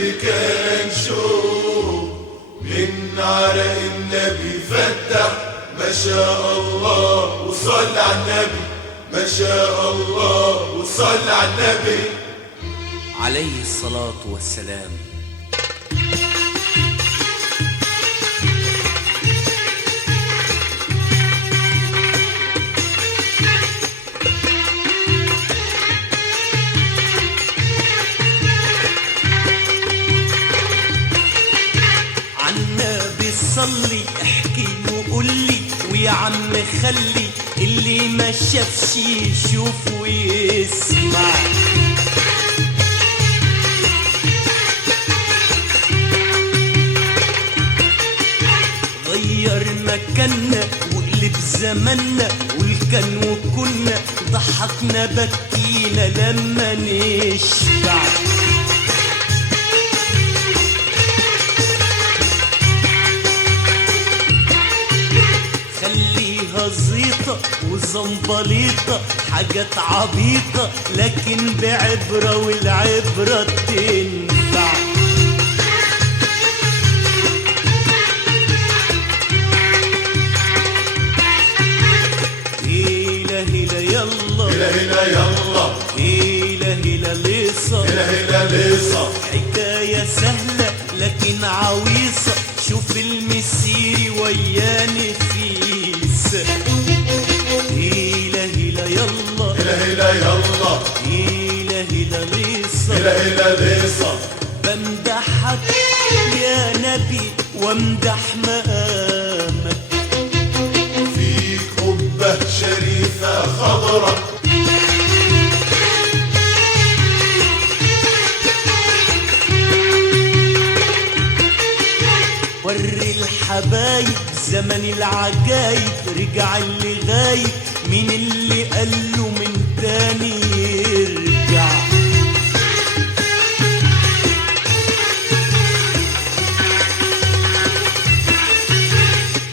الورد كان شوق من عرق النبي فتح. ما شاء الله وصل على النبي، ما شاء الله وصل على النبي عليه الصلاة والسلام. عالنبي صلي احكي وقولي، ويا عم خلي اللي ما شافش يشوف ويسمع. غير مكاننا وقلب زماننا، والكان وكنا ضحكنا بكينا لما نشبع. خليها زيطة وزنبليطة حاجات عبيطة لكن بعبرة، والعبرة تنفع. هيلا هيلا يلا، هلا هلا يلا، هيلا هيلا ليصة، هلا هلا ليصة. حكاية سهلة لكن عويصة، شوف المسيري ويا نفيس. هيلا هيلا يلا، هلا هلا يلا، هيلا هيلا ليصة، هلا هلا ليصة. بمدحك يا نبي وامدح مقامك، فيك قبة شريفة خضرة، وري الحبايب زمن العجايب، رجع اللي غايب مين اللي قاله من تاني يرجع.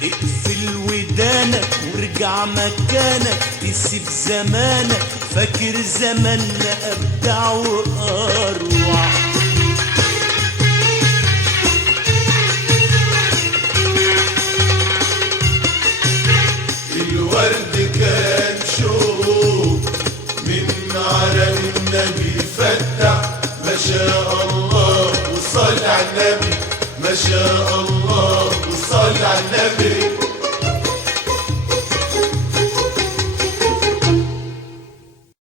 اقفل ودانك وارجع مكانك، تسيب زمانك فاكر زماننا ابدع واروع. الورد كان شوق من عرق النبي فتح. ما شاء الله وصل على النبي، ما شاء الله وصل على النبي